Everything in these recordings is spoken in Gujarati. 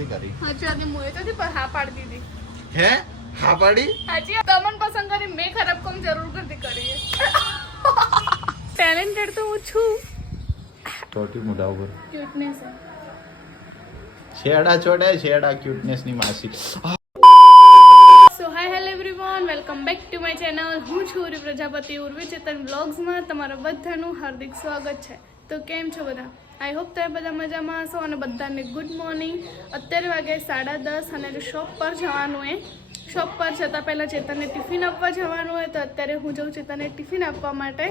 નથી કરી. હાજી આની મોએ તો પણ હા પાડી દીધી. હે હા પાડી? હાજી તમને પસંદ કરી મેં ખરાબ કામ જરૂર કરતી કરી. ટેલેન્ટેડ તો હું છું. ચોટી મોઢા ઉપર ક્યુટનેસ શેડા ચોડે શેડા ક્યુટનેસ ની માસી. So hi hello everyone, welcome back to my channel. હું છું ઉર્વી પ્રજાપતિ. ઉર્વી ચેતન વ્લોગ્સમાં તમારા બધાનું હાર્દિક સ્વાગત છે. તો કેમ છો બધા? આઈ હોપ તમે બધા મજામાં હશો અને બધાને ગુડ મોર્નિંગ. અત્યારે વાગે 10:30 અને જો શોપ પર જવાનું હોય, શોપ પર જતાં પહેલાં ચેતનને ટિફિન આપવા જવાનું હોય તો અત્યારે હું જાઉં ચેતનને ટિફિન આપવા માટે.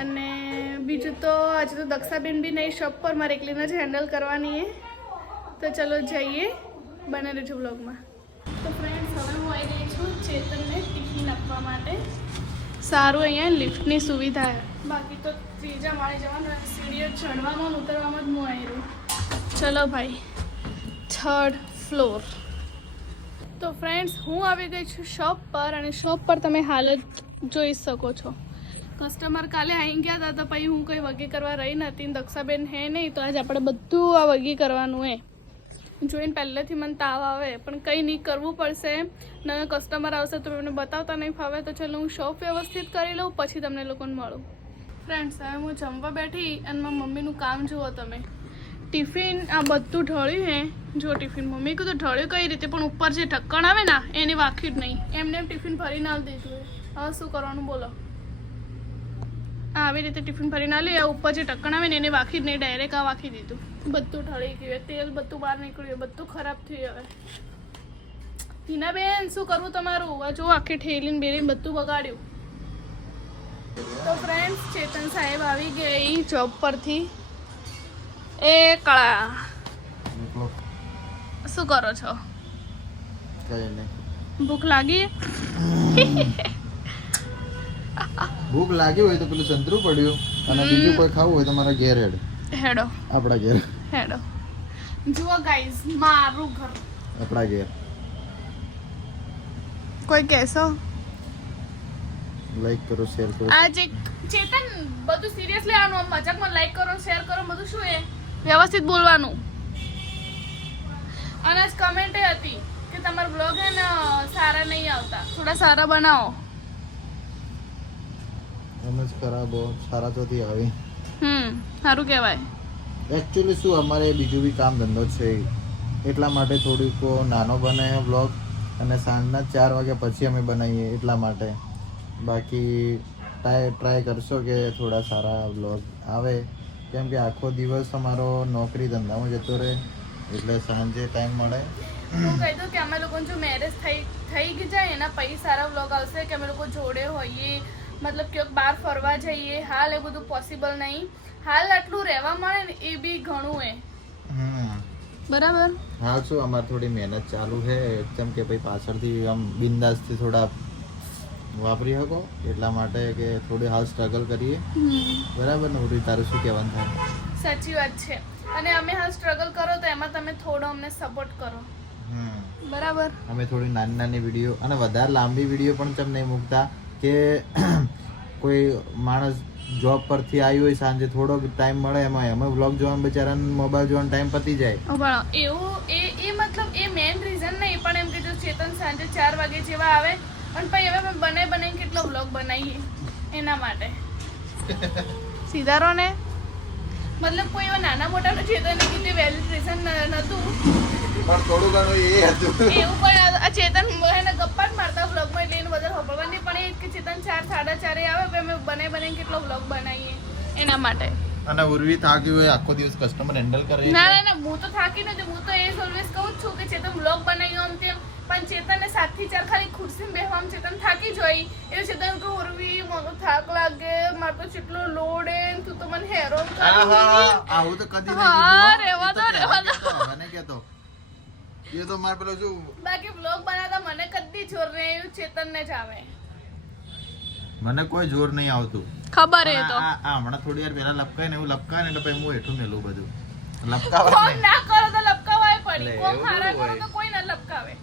અને બીજું તો આજે તો દક્ષાબેન બી નહીં શોપ પર, મારે એકલીને જ હેન્ડલ કરવાની છે. તો ચલો જઈએ, બને રહેજો વ્લોગમાં. તો ફ્રેન્ડ્સ હવે હું આવી રહી છું ચેતનને ટિફિન આપવા માટે. સારું અહીંયા લિફ્ટની સુવિધા છે, બાકી તો ત્રીજા માળે જવાનું, સીડીઓ ચડવામાં અને ઉતરવામાં જ હું આવી રહું. ચલો ભાઈ, 3rd ફ્લોર. તો ફ્રેન્ડ્સ હું આવી ગઈ છું શોપ પર અને શોપ પર તમે હાલ જ જોઈ શકો છો. કસ્ટમર કાલે આવી ગયા હતા તો પછી હું કંઈ વગી કરવા રહી નથી. દક્ષાબેન હે નહીં તો આજે આપણે બધું આ વગી કરવાનું હે. જોઈને પહેલેથી મને તાવ આવે પણ કંઈ નહીં, કરવું પડશે. નવા કસ્ટમર આવશે તો એમને બતાવતા નહીં ફાવે. તો ચલો હું શોપ વ્યવસ્થિત કરી લઉં, પછી તમને લોકોને મળું. ફ્રેન્ડ્સ હવે હું જમવા બેઠી અને મારા મમ્મીનું કામ જુઓ તમે. ટિફિન આ બધું ઢળ્યું હે. જો ટિફિન મમ્મી કીધું ઢળ્યું કઈ રીતે, પણ ઉપર જે ઢક્કણ આવે ને એને વાંખ્યું જ નહીં. એમને એમ ટિફિન ભરીને આવી દીધું. હવે શું કરવાનું બોલો? આવી રીતે ટિફિન ભરીને આવી, આ ઉપર જે ઢક્કણ આવે ને એને વાંખી જ નહીં, ડાયરેક્ટ આ વાંખી દીધું. બધું ઢળી ગયું, તેલ બધું બહાર નીકળ્યું, બધું ખરાબ થયું. હવે હિનાબેન શું કરવું તમારું? જો આખી ઠેલીને બેલીને બધું બગાડ્યું. તો ફ્રેન્ડ્સ ચેતન સાહેબ આવી ગઈ જોબ પરથી. એ કળા શું કરો છો? ભૂખ લાગી? ભૂખ લાગી હોય તો પેલું સંતરું પડ્યું અને બીજું કોઈ ખાવું હોય તો મારા ઘેર હેડો. આપણા ઘેર હેડો. જુઓ ગાઈઝ, મારું ઘર આપણા ઘેર. કોઈ કહેશો? લાઈક કરો, શેર કરો. આજે ચેતન બધું સિરિયસલી આનું, આમ મજાકમાં લાઈક કરો, શેર કરો, બધું શું એ વ્યવસ્થિત બોલવાનું. અને આજ કમેન્ટ હતી કે તમારા બ્લોગ હે ને સારા નહીં આવતા, થોડા સારા બનાવો. એમ જ ખરાબ હો, સારા તો થી આવી. સારું કહેવાય. એકચ્યુઅલી શું અમારે બીજું બી કામ ધંધો છે, એટલા માટે થોડીક નાનો બને બ્લોગ અને સાંજના 4 વાગ્યા પછી અમે બનાવીએ એટલા માટે. બાકી ટ્રાય કરશો કે થોડા સારા બ્લોગ આવે, કેમ કે આખો દિવસ અમારો નોકરી ધંધામાં જતો રહે એટલે સાંજે ટાઈમ મળે. હું કહી દઉં કે અમે લોકો જો મેરેજ થઈ જાય એના પછી સારા બ્લોગ આવશે કે અમે લોકો જોડે હોઈએ, મતલબ કે બહાર ફરવા જઈએ. હાલ એ બધું પોસિબલ નહીં. હાલ આટલું રહેવા મળે ને એ બી ઘણું હે. બરાબર. હાલ શું અમારે થોડી મહેનત ચાલુ છે, કેમ કે ભાઈ પાછળથી આમ બિંદાસથી થોડા વાપરી શકો એટલા માટે કે થોડી હાલ સ્ટ્રગલ કરીએ. બરાબર ને ઉરી? તારું શું કહેવાનું થાય? સાચી વાત છે. અને અમે હાલ સ્ટ્રગલ કરો તો એમાં તમે થોડો અમને સપોર્ટ કરો. બરાબર. અમે થોડી નાની વિડીયો અને વધારે લાંબી વિડીયો પણ તેમ નહીં મૂકતા કે કોઈ માણસ જોબ પરથી આવ્યો હોય, સાંજે થોડો ટાઈમ મળે એમાં અમે વ્લોગ જોવાનું, બિચારાને મોબાઈલ જોવાનો ટાઈમ પતી જાય. એવું એ મતલબ એ મેઇન રીઝન નહીં, પણ એમ કે જો ચેતન સાંજે 4 વાગે જેવા આવે અને પછી હવે અમે બનાવી કેટલો વ્લોગ બનાવીએ એના માટે. સીધારો ને મતલબ કોઈ એવા નાના મોટા ચેતન કીધું વેલિડ રીઝન નહોતું, પણ થોડું ઘણું એ હતું એવું. પણ આ ચેતન એને ગપ્પા જ મારતા વ્લોગમાં એટલે એને વધારે ખબર નહીં, પણ એ કે ચેતન 4 સાડા 4 આવે અમે બનાવી કેટલો વ્લોગ બનાવીએ એના માટે. અને ઉર્વી થાકી હોય, આખો દિવસ કસ્ટમર હેન્ડલ કરે. ના હું તો થાકી નથી. હું તો એ ઓલવેઝ કહું છું કે ચેતન વ્લોગ બનાવ્યો આમ તેમ, પણ ચેતનને 7 થી 4 ખાલી ખુરશીમાં બેસવામાં ચેતન થાકી જોઈ. એ ચેતન કે ઉર્વી મને થાક લાગે, મારે તો કેટલો લોડ હે, તું તો મને હેરાન કરી. આવું તો કદી નહીં. હા રેવા દો મને કહેતો એ તો માર પેલો જો બાકી વ્લોગ બનાવતા મને કદી જોર નહીં આવ્યું, ચેતનને જ આવે. મને કોઈ જોર નહીં આવતું, ખબર હે તો. આ હમણાં થોડી વાર પહેલા લપકાય ને એવું લપકાય ને એટલે પછી હું હેઠું મેલું બધું કોમ ના કરો તો લપકાવાય પડી, કોમ ખરાબ કરો તો કોઈ ના લપકાવે.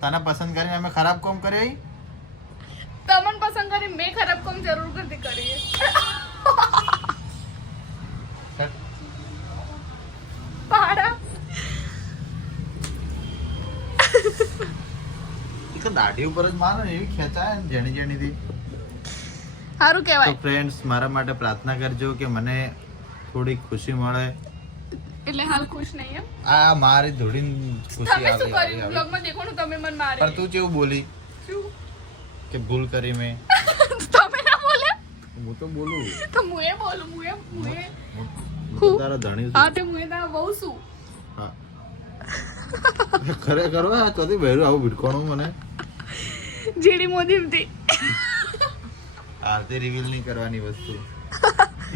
તને પસંદ કરીને અમે ખરાબ કામ કર્યો? તમને પસંદ કરી મેં ખરાબ કામ જરૂર કરતી કરી. પાડા દાઢી ઉપર જ માનો ને એવી ખેંચાય ને જેણીથી. સારું તો કહેવાય. ફ્રેન્ડ્સ મારા માટે પ્રાર્થના કરજો કે મને થોડી ખુશી મળે. એટલે હાલ ખુશ નહીં એમ. આ મારી ધોડીને ખુશી તમે શું આવે કર્યું બ્લોગમાં દેખોનું તમે મને મારી. પણ તું કેવું બોલી શું કે ભૂલ કરી મેં? તમે ના બોલે હું તો બોલું. તો મુએ બોલું મુએ હું તો તારા ધણી છું. હા તે મુએ તારા બહુ શું હા. ખરેખર આ ચોથી બહેરું આવું ભીડકોણું મને જીડી મોદી હતી. આરતી રિવીલ નહીં કરવાની વસ્તુ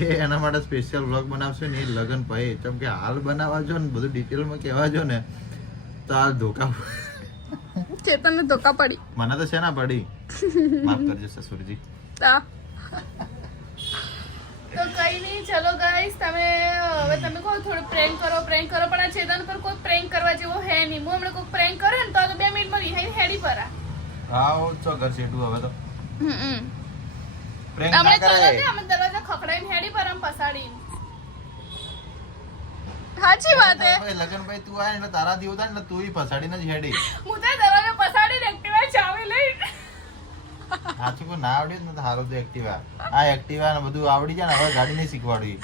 એ એના માટે સ્પેશિયલ વ્લોગ બનાવશે ને એ લગન પછી કેમ કે હાલ બનાવવા જો ને બધું ડિટેલમાં કહેવા જો ને તો આ ધોકા ચેતનને ધોકા પડી. મને તો છે ના પડી. માફ કરજો સસુરજી. આ. તો કઈ નહીં ચલો ગાઈસ તમે હવે તમે કહો થોડું પ્રેન્ક કરો પણ આ ચેતન પર કોઈ પ્રેન્ક કરવા જેવો હે નહીં. હું હમણાં કોઈ પ્રેન્ક કરે ને તો 2 મિનિટમાં રિહાઈ હેડી પર હા ચો ઘર છેટું હવે તો પ્રેન્ક અમે ના ચલો કરાય. ને અમે દરવાજા ખખડાઈને હેડી પર આમ પસાડીને. સાચી વાત હે. ભાઈ લગન ભાઈ તું આય ને એટલે તારા દી ઉતા ને તું ઈ ફસાડીને જ હેડી. હું તો દરવાજો પસાડીને એક્ટિવા ચાવી લઈ. સાચું કોઈ ના આવડ્યું ને તો હારું તો એક્ટિવા. આ એક્ટિવા ને બધું આવડી જાય ને હવે ગાડી નહીં શીખવાડવી.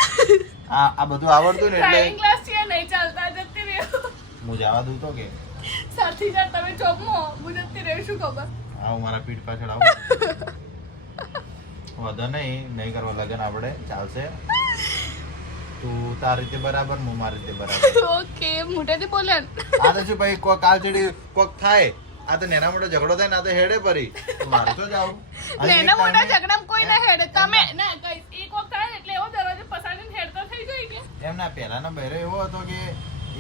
આ બધું આવડતું ને ડ્રાઇવિંગ એટલે ક્લાસ છે નહીં ચાલતા જતી રહ્યો. હું જવા દઉં તો કે સાથી જા તમે જોબમાં હું જતી રહ્યો શું ખબર. આવું મારા પીઠ પાછળ આવું. વધો નહીં કરવા લગન આપણે ચાલશે. તું તારી રીતે બરાબર હું મારી રીતે બરાબર. ઓકે મોટેથી બોલે ને. આ તો શું ભાઈ કોઈ કાલ ચડી કોક થાય આ તો નેના મોટો ઝઘડો થાય ને આ તો હેડે પરી મારે તો જાવ નાના મોટા ઝઘડામાં કોઈ ના હેડે તમે ના કઈ એક વખત થાય એટલે એવો દરવાજો પસાડીને હેડતો થઈ જાય કે એમ ના પહેલાનો બહેરો એવો હતો કે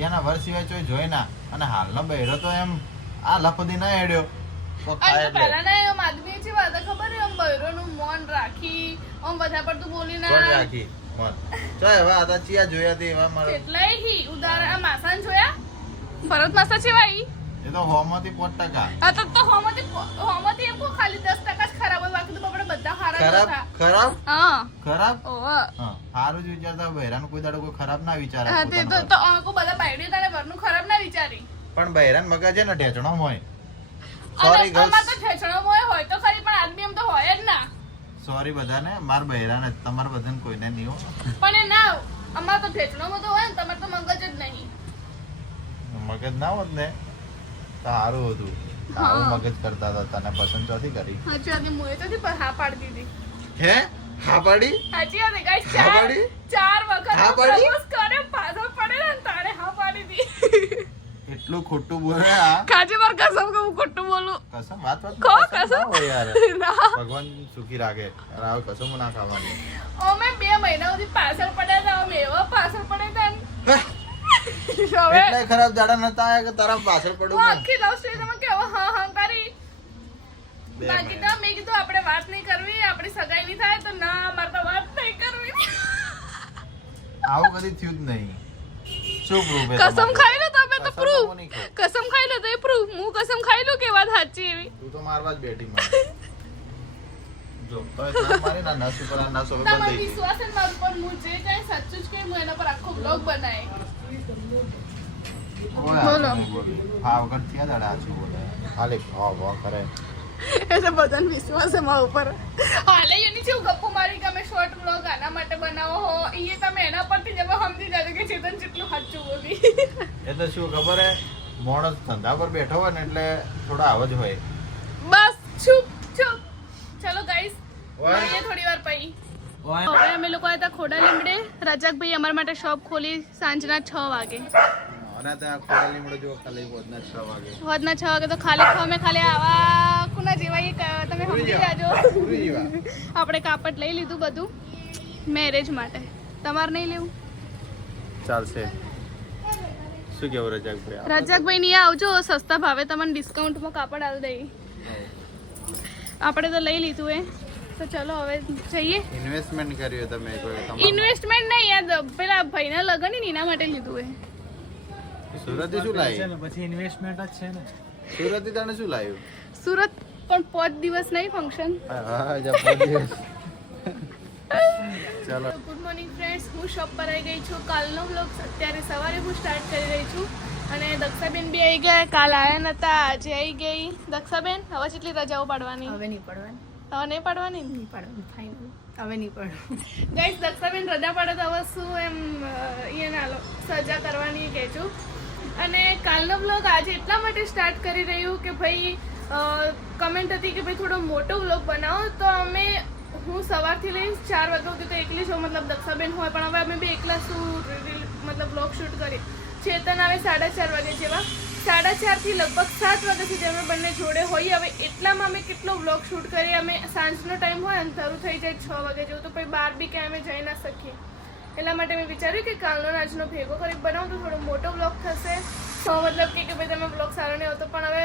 એના વર સિવાય કોઈ જોઈ ના અને હાલનો બહેરો તો એમ આ લપદી ના હેડ્યો કોક થાય અને એટલે પહેલાના એમ આદમી છે વાત ખબર છે આમ બૈરોનું મૌન રાખી આમ બધા પર તું બોલી કોણ ના રાખી મન ચાલ હવે આ તો ચિયા જોયા તે એવા મારા કેટલાય હી ઉદાહરણ આ માસાન જોયા ભરત માસા છે ભાઈ એ તો હોમાંથી 5%. આ તો હોમાંથી એમ કો ખાલી 10% જ ખરાબ હોય બાકી તો આપણે બધા સારા ખરાબ હતા ખરાબ હા ખરાબ ઓહ હા સારું જ વિચારતા બહેરાનું કોઈ દાડો કોઈ ખરાબ ના વિચારે હા તે પોતાનું તો આંખો બધા બાયડી તારે ઘરનું ખરાબ ના વિચારી પણ બહેરાન મગજ છે ને ઢેચણો હોય અને સોરી અમાર ગર્લ્સ તો ઠેચણો હોય તો ખરી પણ આદમી એમ તો હોય જ ના સોરી બધાને માર બહેરાન જ તમાર બધાને કોઈને નહીં હો પણ એ ના અમાર તો ઠેચણોમાં તો હોય ને તમારે તો મગજ જ નહીં મગજ ના હોત ને તો સારું હતું આવું હા. મગજ કરતા હતા તને પસંદ ચોથી કરી સાચી વાત મુએ તો હા પાડી દીધી હે હા પાડી સાચી વાત ગાઈસ હા પાડી? ચાર વખત હા પાડી? પ્રપોઝ કરે પાછો પડે ને તારે હા પાડી દી એટલું ખોટું બોલે આ કાજે માર કસમ કે હું ખોટું બોલું કસમ વાત કહો કસમ કસમ. ના હોય યાર ના ભગવાન સુખી રાખે અરે આવું કસમ ના ખાવાની અમે 2 મહિના સુધી પાછળ પડ્યા હતા અમે એવા પાછળ પડ્યા હતા ને. હવે એટલે ખરાબ દાડા નતા આયા કે તારા પાછળ પડું હું હું. આખી લવ સ્ટોરી તમે કેવો હા હા કરી બે બાકી તો મેં કીધું આપણે વાત નહીં કરવી આપણી સગાઈ નહીં થાય તો ના મારે તો વાત નહીં કરવી આવું કદી થયું જ નહીં શું proof હે કસમ તમારી? ખાઈ લો તમે તો કસમ પ્રૂફ હું નહીં ખાઉં. કસમ ખાઈ લો તો એ પ્રૂફ હું કસમ ખાઈ લો કે વાત સાચી એવી તું તો મારવા જ બેઠી મને જો હવે તારે મારી ના નસ ઉપર આ નસ હવે તમારો બંધ થઈ ગઈ. વિશ્વાસ છે ને મારું પર હું જે કાંઈ સાચું જ કહ્યું હું એના પર આખો બ્લોગ બનાય કોઈ બોલો. હાચું નહીં બોલ્યું. હા વગર થયા દાડા હાચું બોલે ખાલી ભાવ ભાવ કરે એટલે બધાને વિશ્વાસ છે મારા ઉપર હાલે એની છે ગપ્પો મારી કે અમે શોર્ટ બ્લોગ આના માટે બનાવો હો એ તમે એના પરથી જ હવે સમજી જાજો કે ચેતન જેટલું સાચું બોલી એટલે શું ખબર હે માણસ ધંધા પર બેઠો હોય ને એટલે થોડા આવ જ હોય બસ ચૂપ ચૂપ ચલો ગાઈસ ઓય. મળીએ થોડી વાર પછી હવે અમે લોકો આવ્યા હતા ખોડા લીમડે રજાકભાઈ અમારા માટે શોપ ખોલી સાંજના 6 વાગે અને ત્યાં ખોડા લીમડો જો ખાલી પોતના 6 વાગે હોદના 6 વાગે તો ખાલી અમે ખાલી આવા કુના જેવા એ તમે સમજી જાજો પૂરી જીવા આપણે કાપડ લઈ લીધું બધું મેરેજ માટે તમારે નહીં લેવું ચાલશે શું કેવું રજાકભાઈ રજાકભાઈ નહીં આવજો સસ્તા ભાવે તમને ડિસ્કાઉન્ટમાં કાપડ આલ દઈ આપણે તો લઈ લીધું એ તો ચલો હવે જઈએ ઇન્વેસ્ટમેન્ટ કર્યું તમે કોઈ ઇન્વેસ્ટમેન્ટ નહીં યાર પેલા ભાઈના લગ્ન ને એના માટે લીધું એ સુરતથી શું લાવ્યું પછી ઇન્વેસ્ટમેન્ટ જ છે ને સુરતથી તને શું લાવ્યું સુરત પણ 5 દિવસ નહીં ફંક્શન હા જા 5 દિવસ ચાલો ગુડ મોર્નિંગ ફ્રેન્ડ્સ, હું શોપ પર આવી ગઈ છું. કાલનો વ્લોગ અત્યારે સવારે હું સ્ટાર્ટ કરી રહી છું. અને દક્ષાબેન બી આવી ગયા. કાલ આવ્યા નતા, આજે આવી ગઈ. દક્ષાબેન, હવે કેટલી રજાઓ પાડવાની? હવે નહીં પડવાની. હવે નહીં પાડવાની? નહીં પડવાની ફાઇનલ. હવે નહીં પડવાનું. ગાઈસ, દક્ષાબેન રજા પાડે તો હવે શું એમ અહીંયા સજા કરવાની કહેજો. અને કાલનો વ્લોગ આજે એટલા માટે સ્ટાર્ટ કરી રહ્યું કે ભાઈ કમેન્ટ હતી કે ભાઈ થોડો મોટો વ્લોગ બનાવો. તો હું સવારથી લઈને 4 વાગ્યા સુધી તો એકલી છું, મતલબ દક્ષાબેન હોય, પણ હવે અમે બે એકલા મતલબ વ્લોગ શૂટ કરીએ. ચેતન આવે 4:30 વાગે જેવા, 4:30 થી લગભગ 7 વાગ્યા સુધી અમે બંને જોડે હોઈએ. હવે એટલામાં અમે કેટલો વ્લોગ શૂટ કરીએ. અમે સાંજનો ટાઈમ હોય, અંધારું થઈ જાય 6 વાગે જેવું, તો પછી બહાર બી ક્યાંય અમે જઈ ના શકીએ. એટલા માટે મેં વિચાર્યું કે કાલનો આજનો ભેગો કરી બનાવું તો થોડો મોટો વ્લોગ થશે. તો મતલબ કે ભાઈ તમે વ્લોગ સારો નહીં હોતો, પણ હવે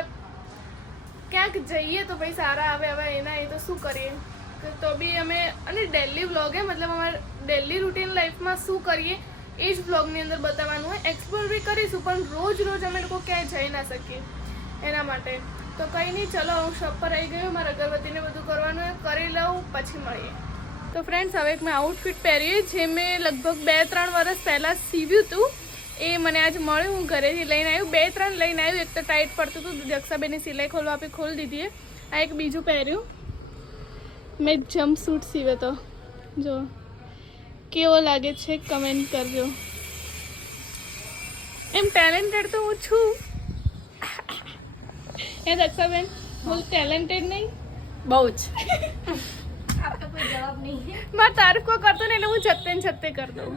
ક્યાંક જઈએ તો ભાઈ સારા આવે. હવે એના એ તો શું કરીએ, તો બી અમે અને ડેલી વ્લોગ મતલબ અમારા ડેલી રૂટીન લાઈફમાં શું કરીએ એ જ વ્લોગની અંદર બતાવવાનું હોય. એક્સપ્લોર બી કરીશું, પણ રોજ અમે લોકો ક્યાંય જઈ ના શકીએ. એના માટે તો કંઈ નહીં, ચલો હું શોપ પર આવી ગયું. મારે અગરબત્તીને બધું કરવાનું હોય, કરી લઉં, પછી મળીએ. તો ફ્રેન્ડ્સ, હવે એક મેં આઉટફિટ પહેર્યું જે મેં લગભગ 2-3 વર્ષ પહેલાં સીવ્યું હતું. એ મને આજ મળ્યું, હું ઘરેથી લઈને આવ્યું. 2-3 લઈને આવ્યું. એક તો ટાઈટ પડતું હતું, દક્ષાબેનની સિલાઈ ખોલવા આપી, ખોલી દીધી. આ એક બીજું પહેર્યું મેં, જમ્પ સૂટ સીવે. તો જો કેવો લાગે છે કમેન્ટ કરજો. એમ ટેલેન્ટેડ તો હું છું. એ દક્ષાબેન બોલ, ટેલેન્ટેડ નહીં? બહુ જ. આપકો કોઈ જવાબ નહીં. મારે તારીફ કોઈ કરતો ને એટલે હું જતે ને જતે કરી દઉં.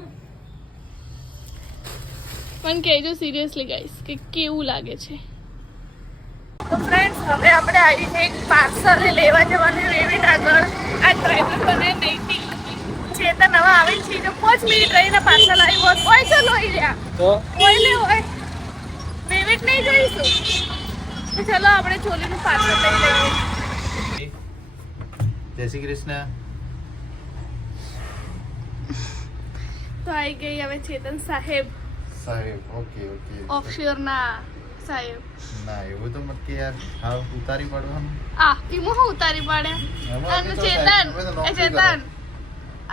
મને કહેજો સિરિયસલી ગાઈસ કે કેવું લાગે છે. તો ફ્રેન્ડ્સ, હવે આપણે આવી છે એક પાર્સલ લેવા જવાનું રેવીટ આગળ. આ ડ્રાઈવર બને નૈતિક ચેતન હવે આવી છે. જો 5 મિનિટ રહીને પાર્સલ આવ્યું હોત. ઓય ચાલો લઈ લ્યા તો ઓય લે ઓય, રેવીટ નહીં જઈશું. તો ચલો આપણે ચોલીનું પાર્સલ લઈ લઈએ. જય શ્રી કૃષ્ણ. તો આવી ગઈ હવે ચેતન સાહેબ સાહેબ ઓકે ઓફશોરના સાહેબ. ના એવું તો મત કે યાર, હા ઉતારી પાડવાનું. આ ટીમો હું ઉતારી પાડ્યા. એમાં અને તો ચેતન અમે તો નોકરી ચેતન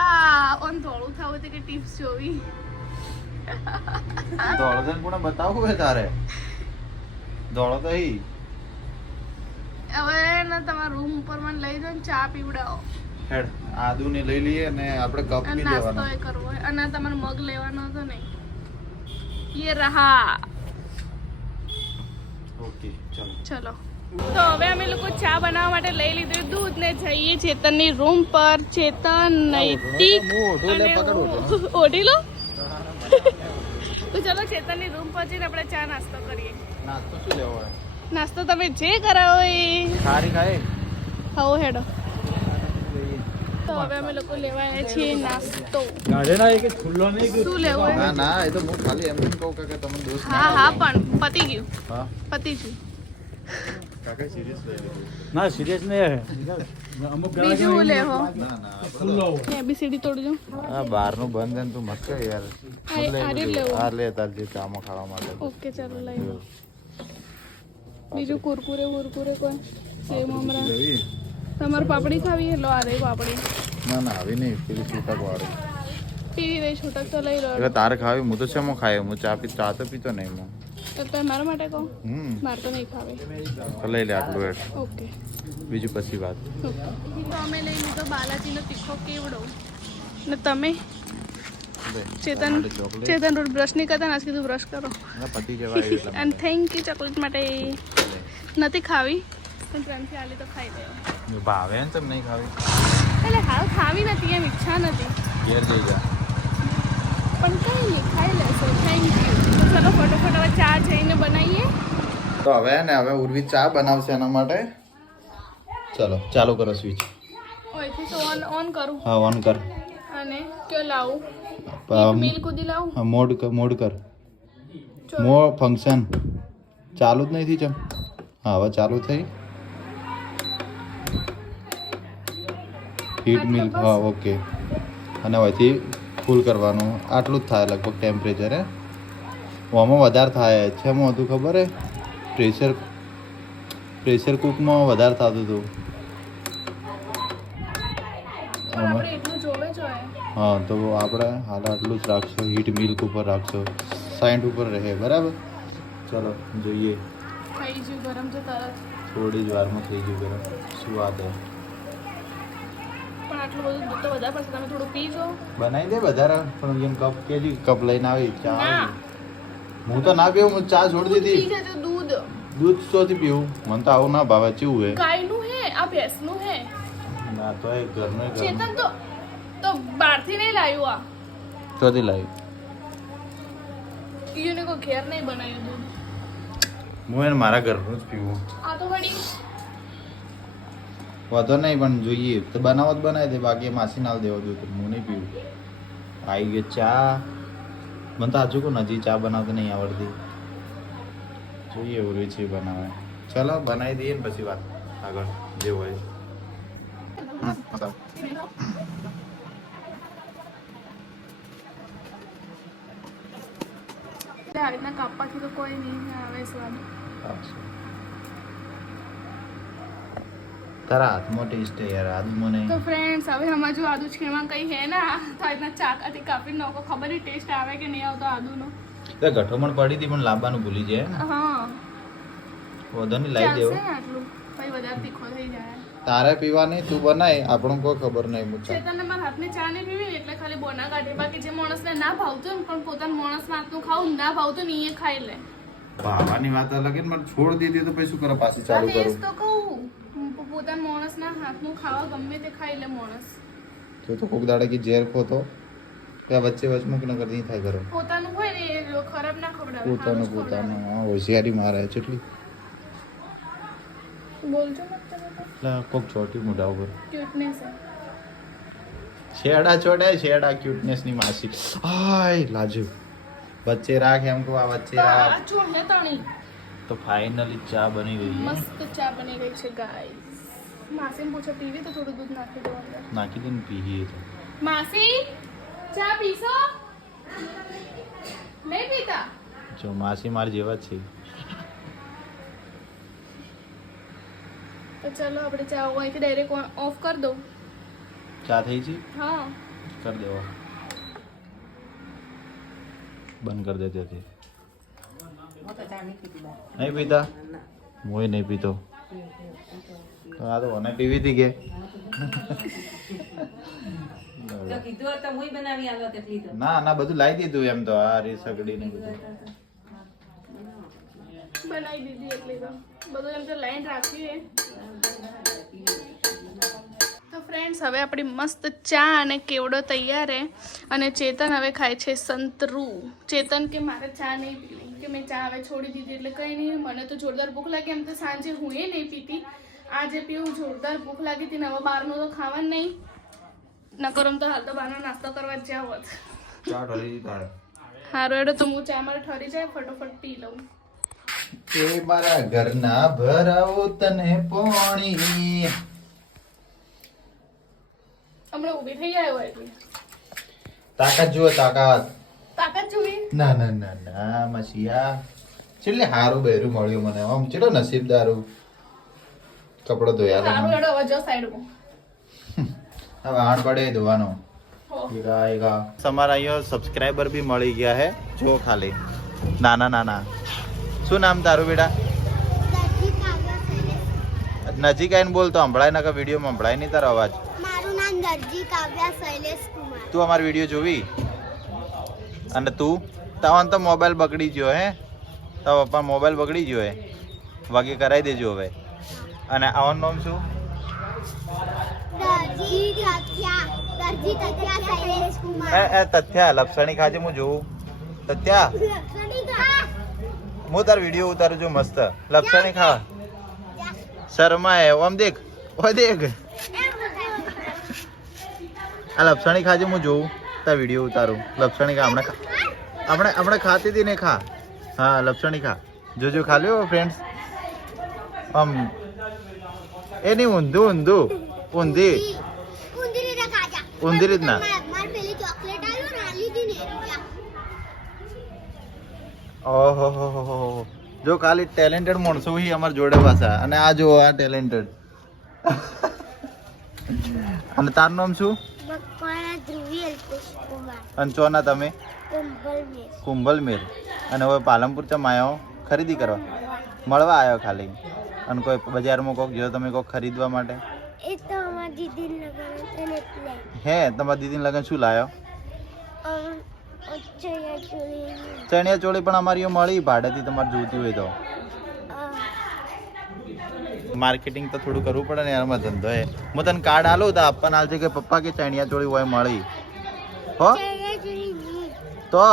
આ ઓન થોડું થવું હતું કે ટિપ્સ જોવી. દોડધન કોને બતાવવું હોય તારે? દોડો તો હી. હવે ને તમારા રૂમ ઉપર મને લઈ જાઓ ને ચા પીવડાવો હેડ આદુ ને લઈ લઈએ અને આપણે કપ અને પી નાસ્તો લેવાનો. એ કરવો હોય. અને તમારે મગ લેવાનો હતો ને, ये रहा. ઓકે ચલો. ચલો, તો હવે અમે લોકો ચા બનાવવા માટે લઈ લીધું દૂધ ને જઈએ ચેતનની રૂમ પર. ચેતન, નૈતિક અને હું. ઓઢી લો. તો ચલો ચેતનની રૂમ પર જઈને આપણે ચા નાસ્તો કરીએ. નાસ્તો શું લેવો હોય? નાસ્તો તમે જે કરાવો એ ખારી ખાય ખાવો હેડો. તો હવે અમે લોકો લેવા આવ્યા છીએ નાસ્તો. શું લેવું હોય? ના ના, એ તો હું ખાલી એમ એમ કહું કે તમે દોસ્ત હા પણ પતી ગયું, હા પતી ગયું. કાકા સિરિયસ લઈ લીધું. ના સિરિયસ નહીં. અમુક બીજું લેવો. ના ના આપણે ABCD તોડજો. આ બહારનું બંધ છે ને તું મત કર યાર. આ રે લેવું. આ લે તાર જે ચામાં ખાવા માટે. ઓકે ચાલો લઈ લો. બીજું કુરકુરે વુરકુરે કોઈ સેવ મમરા. લેવી? તમારે પાપડી ખાવી? લો આ રહી પાપડી. ના ના આવી નહીં, પેલી છૂટક વાળી. પીવી રહી છૂટક તો લઈ લો. એટલે તારે ખાવી? હું તો શેમાં ખાય? હું ચા તો પીતો નહીં હું. તો તમે મારા માટે કહો. મારે તો નહીં ખાવે. તો લઈ લે આટલું હેડ, ઓકે બીજું પછી વાત. ઓકે. તો અમે લઈ લીધો બાલાજીનો તીખો કેવડો. ને તમે લે. ચેતન માટે ચોકલેટ. ચેતન રોજ બ્રશ નહીં કરતા ને આજ કીધું બ્રશ કરો. ના, પતી જવાય એટલા એન્ડ માટે. થેન્ક યુ ચોકલેટ માટે. લે. નથી ખાવી પણ પ્રેમથી આલી તો ખાઈ લેવા. ભાવે ને તમે નહીં ખાવી? એટલે હાલ ખાવી નથી, એમ ઈચ્છા નથી, ઘેર જઈ જા. પણ કંઈ નહીં ખાઈ લેશો. Thank you. તો ચલો ફટાફટ હવે ચા જઈને બનાવીએ. તો હવે ઉર્વી ચા બનાવશે એના માટે. ચલો ચાલુ કરો સ્વિચ. ઓયથી તો ઓન કરું હા ઓન કર. અને કયો લાવું? મિલ્ક ઉદી લાવું? હા મોડ કર. ચલો. મો ફંક્શન ચાલુ જ નહીં થઈ ચમ. હા હવે ચાલુ થઈ. હીટ મિલ્ક, હા ઓકે. અને હવેથી ફૂલ કરવાનું. આટલું જ થાય લગભગ ટેમ્પરેચર. હે આમાં વધારે થાય છે. એમાં હતું ખબર હે? પ્રેશર કુકમાં વધારે થતું હતું. પણ આપણે એટલું જોવે જોઈએ. હા તો આપણે હાલ આટલું જ રાખશો. હીટ મિલ્ક ઉપર રાખશો, 60 ઉપર રહે. બરાબર, ચલો જોઈએ. થઈ ગયું ગરમ છે તરત. થોડી જ વારમાં થઈ ગયું ગરમ. શું વાત હે? પણ આટલું બધું દૂધ તો વધારે પડશે, તમે થોડું પીજો. બનાવી દે વધારે, પણ એમ કપ કેજી કપ લઈને આવી ચા ના. આવી. હું તો ના પીવું, હું ચા છોડી દૂધ દીધી. પી જજો દૂધ. દૂધ શોથી પીવું? મને તો આવું ના ભાવે. ચેવું હે? ગાયનું હે આ ભેંસનું હે. ના તો એ ઘરનું ચેતન તો બહારથી નહીં લાવ્યું આ. શોધી લાવી. ઈયોને કોઈ ઘેર નહીં બનાવ્યું દૂધ. હું એને મારા ઘરનું જ પીવું. આ તો વળી વાંધો નહીં, પણ જોઈએ તો બનાવો જ બનાવી દે, બાકી માસી નાલ દેવો દૂધ. હું નહીં પીવું. આવી ગયો ચા. મને તો આજુ કહું હજી ચા બનાવતા નહીં આવડતી. જોઈએ એવું છે બનાવે. ચલો બનાવી દઈએ ને પછી વાત આગળ જે હોય. આ રીતના કાપવાથી તો કોઈ નહીં આવે સ્વાદ. તારા હાથમાં ટેસ્ટ છે યાર. આદુ મને તો ફ્રેન્ડ્સ હવે હમણાં જો આદુ છીણવા કઈ હે ના તો આ રીતના ચાકાથી કાપી નાખો. ખબર નહીં ટેસ્ટ આવે કે નહીં આવતો આદુનો. ગઠોમણ પડી હતી પણ લાવવાનું ભૂલી જાય ને. હા વધુ નહીં લાવી દેવો. ચાલશે ને આટલું પછી વધારે તીખો થઈ જાય. તારે પીવાની તું બનાય, આપણને કોઈ ખબર નહીં. મુચા ચેતનને મારા હાથની ચા નહીં પીવી ને એટલે ખાલી બોના કાઢી. બાકી જે માણસને ના ભાવતું ને પણ પોતાના માણસના હાથનું ખાવું ના ભાવતું ને એ ખાઈ લે. ભાવાની વાત અલગ છે, મને છોડ દીધી તો પછી શું કરો? પાછી ચાલુ આ ટેસ્ટ કરું તો કહું પોતાના માણસના હાથનું ખાવા ગમે તે ખાઈ લે માણસ. તો કોક દાડે કે ઝેર ખોતો ત્યાં વચ્ચે વચમાં કે નકર નહીં થાય કરો. પોતાનું હોય ને એ ખરાબ ના ખવડાવે. પોતાનું સારું જ પોતાનું હા, હોશિયારી મારે કેટલી. ખવડાવે. બોલજો મત તમે તો. એટલે કોક ચોટી મોઢા ઉપર ક્યુટનેસ છે. શેડા ચોટાય, શેડા ક્યુટનેસ ની માસી. હાય લાજુ વચ્ચે રાખ એમ કહું. આ વચ્ચે તો રાખ. આ જો હે તણી તો ફાઇનલી ચા બની ગઈ છે. મસ્ત ચા બની ગઈ છે ગાઈસ. માસીને પૂછો પીવી તો થોડું દૂધ નાખી દો અંદર. નાખી દે ને પીએ તો. માસી ચા પીશો? નહીં પીતા? જો માસી મારી જેવા જ છે. તો ચલો આપણે ચા અહીંથી ડાયરેક્ટ ઓફ કરી દો. ચા થઈ છે? હા કરી દેવો. બંધ કરી દે ત્યાંથી. નહીં પીતા? હું નહીં પીતો. તો આ તો મને પીવી હતી કે ના ના બધું લાવી દીધું એમ તો. આ રી સગડી ને બધું બનાવી દીધી એટલે તો બધું એમ તો લાઈન રાખ્યું તો ફ્રેન્ડ્સ હવે આપણી મસ્ત ચા અને કેવડો તૈયાર છે. અને ચેતન હવે ખાય છે સંતરું. ચેતન કે મારે ચા નહીં પીવી, કે મેં ચા હવે છોડી દીધી. એટલે કંઈ નહીં, મને તો જોરદાર ભૂખ લાગી. એમ તો સાંજે હું એ નહીં પીતી, આજે પીવું. જોરદાર ભૂખ લાગી હતી ને હવે બહારનું તો ખાવાનું નહીં. નકર તો હાલ તો બહારનો નાસ્તો કરવા જ જાવ હોત. ચા ઢળી તારે. હારું એડો તો હું ચા મારે ઠરી જાય ફટોફટ પી લઉં. એ મારા ઘરના ભરાવો તને પાણી. હમણાં ઊભી થઈ જાય હોય એટલે તાકાત જુઓ તાકાત. તાકાત જોવી. ના ના ના ના મસીયા છેલ્લે હારું બહેરું મળ્યું મને. આમ ચેટલો નસીબદારું. કપડો ધોયા તા સારું એડો હવે જો સાઈડમાં. હવે હાડ પડે ધોવાનો. હો. તમારા અહીંયા સબસ્ક્રાઇબર બી મળી ગયા હે. જો ખાલી નાના નાના. શું નામ તારું બેટા? નજીક આવીને બોલ તો સંભળાય ના કે વિડીયોમાં સંભળાય નહીં તારો અવાજ. મારું નામ દરજી કાવ્યા શૈલેષ કુમાર. તું અમારી વિડીયો જોવી? અને તું તાવન તો મોબાઈલ બગડી ગયો હે. તારા પપ્પા મોબાઈલ બગડી ગયો હે. વાગે કરાવી દેજો હવે. અને આવવાનું નામ શું? દરજી તથ્યા શૈલેષ કુમાર. એ તથ્યા લપસણી ખાજે હું જોઉં. તથ્યા હું તાર વિડીયો ઉતારું છું મસ્ત. લપસણી ખા. શર્માય આમ દેખ. ઓ દેખ આ લપસણી ખાજે હું જોઉં. તાર વિડીયો ઉતારું. લપસણી ખા. હમણાં ખાતી હતી ને ખા. હા લપસણી ખા. જોજો ખા લ્યો ફ્રેન્ડ્સ. આમ એ નહીં ઊંધું ઊંધું ઊંધી ઊંધી રીતે ખાજા. ઊંધી રીતના. માર પેલી ચોકલેટ આવ્યો ને આ લીધી ને ઓહો જો ખાલી ટેલેન્ટેડ માણસો હી અમાર જોડે પાછા. અને આ જો આ ટેલેન્ટેડ. અને તારું નામ શું? મકવાણા ધ્રુવી અને ચોના તમે કુંભલમેર કુંભલમેર. અને હવે પાલનપુર ચમ આવ્યો ખરીદી કરવા? મળવા આવ્યો ખાલી? અને કોઈ બજારમાં કોક જો તમે કોક ખરીદવા માટે? એ તો અમારી દીદી લગન એટલે એટલે હે તમારા દીદીને લગન શું લાવ્યો? ચણિયા ચોળી ચણિયા ચોળી પણ અમારી મળી ભાડેથી, તમારે જોઈતી હોય તો. માર્કેટિંગ તો થોડું કરવું પડે ને યારમાં ધંધો એ. હું તને કાર્ડ આલું તો આપવાના હાલ છે કે પપ્પા કે ચણિયા ચોળી હોય મળી હો ચણિયા ચોળી નહીં તો.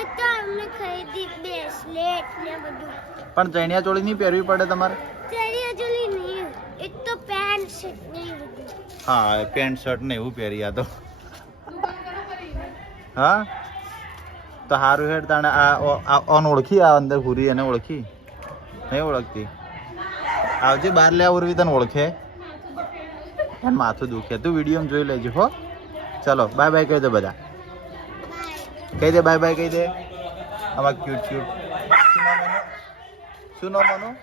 એ તો અમને ખરીદી બ્રેસલેટ ને બધું. પણ ચણિયા ચોળી નહીં પહેરવી પડે તમારે? ચણિયા ચોળી નહીં, એ તો પેન્ટ શર્ટ ને બધું. હા પેન્ટ શર્ટ ને એવું પહેરી આ તો. હા તો સારું હેડ તાણે ઓન ઓળખી આ અંદર હુરી એને ઓળખી નહીં ઓળખતી? આવજે બહાર લે ઉર્વી તને ઓળખે અને માથું દુખે. તું વિડીયો જોઈ લેજો હો. ચલો બાય બાય કહી દે બધા. કહી દે બાય બાય કહી દે. આમાં ક્યુટ ક્યુટ શું નામ એનું?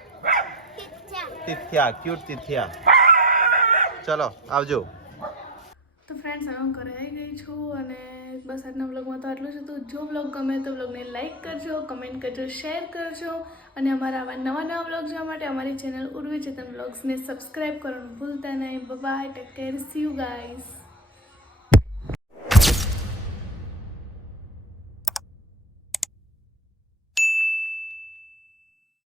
તિથ્યા. ક્યુટ તિથ્યા. ચલો આવજો. તો ફ્રેન્ડ્સ હવે હું ઘરે આવી ગઈ છું અને બસ આજના બ્લોગમાં તો આટલું જ હતું. જો બ્લોગ ગમે તો બ્લોગને લાઇક કરજો, કમેન્ટ કરજો, શેર કરજો અને અમારા આવા નવા બ્લોગ જોવા માટે અમારી ચેનલ ઉર્વી ચેતન બ્લોગ્સને સબસ્ક્રાઈબ કરવાનું ભૂલતા નહીં. Bye, take care, see you guys.